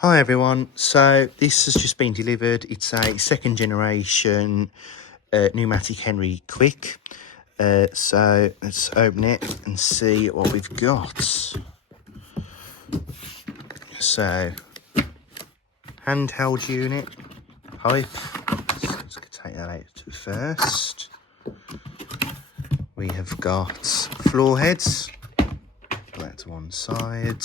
Hi everyone, so this has just been delivered. It's a second generation Numatic Henry Quick. So let's open it and see what we've got. So, handheld unit, pipe. Let's take that out first. We have got floor heads. Put that to one side.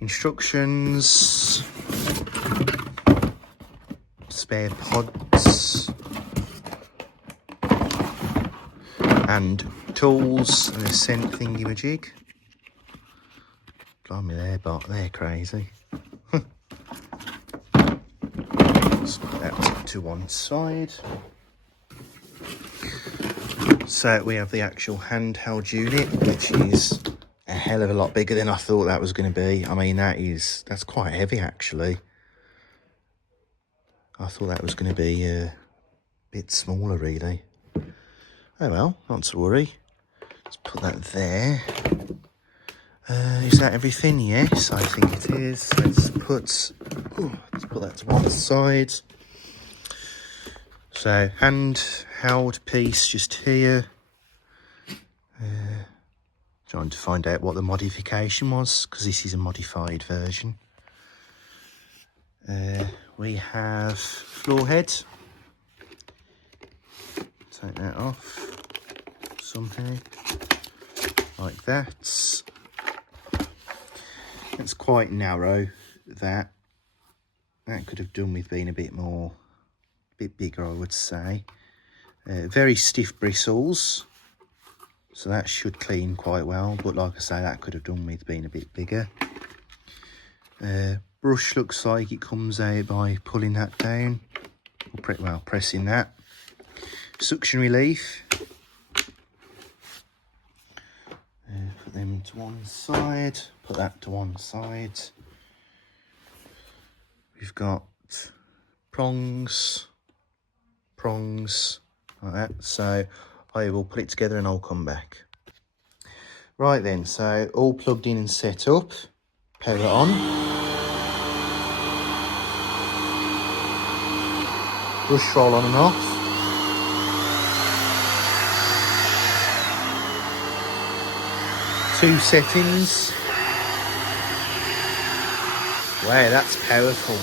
Instructions, spare pods, and tools, and a scent thingy-majig. Blimey, they're crazy. Let's put that to one side. So we have the actual handheld unit, which is a hell of a lot bigger than I thought that was going to be. I mean, that's quite heavy, actually. I thought that was going to be a bit smaller, really. Oh well, not to worry. Let's put that there. Is that everything? Yes, I think it is. Let's put that to one side. So, handheld piece just here. Trying to find out what the modification was, because this is a modified version. We have floor head. Take that off somehow, like that. It's quite narrow. That could have done with being a bit bigger, I would say. Very stiff bristles, so that should clean quite well, but like I say, that could have done with being a bit bigger. Brush looks like it comes out by pulling that down, or pressing that. Suction relief. Put them to one side, put that to one side. We've got prongs, like that. So I will put it together and I'll come back. Right then, so all plugged in and set up. Power it on. Brush roll on and off. Two settings. Wow, that's powerful.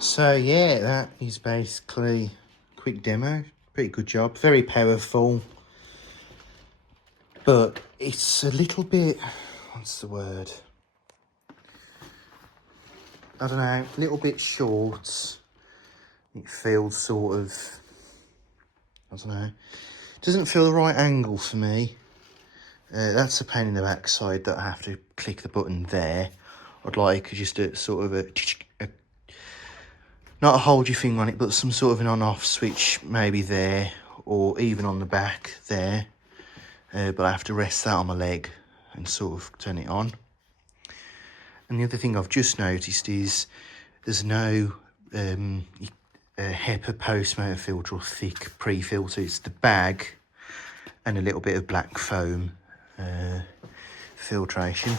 So yeah, that is basically a quick demo. Pretty good job, very powerful, but it's a little bit, what's the word? I don't know, a little bit short. It feels sort of, I don't know, doesn't feel the right angle for me. That's a pain in the backside that I have to click the button there. I'd like just a sort of a not a hold your finger on it, but some sort of an on-off switch maybe there, or even on the back there. But I have to rest that on my leg and sort of turn it on. And the other thing I've just noticed is there's no HEPA post-motor filter or thick pre-filter. It's the bag and a little bit of black foam filtration.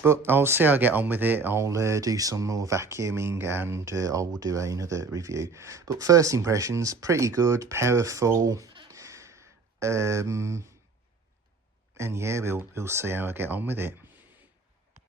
But I'll see how I get on with it. I'll do some more vacuuming and I will do another review. But first impressions, pretty good, powerful. And yeah, we'll see how I get on with it.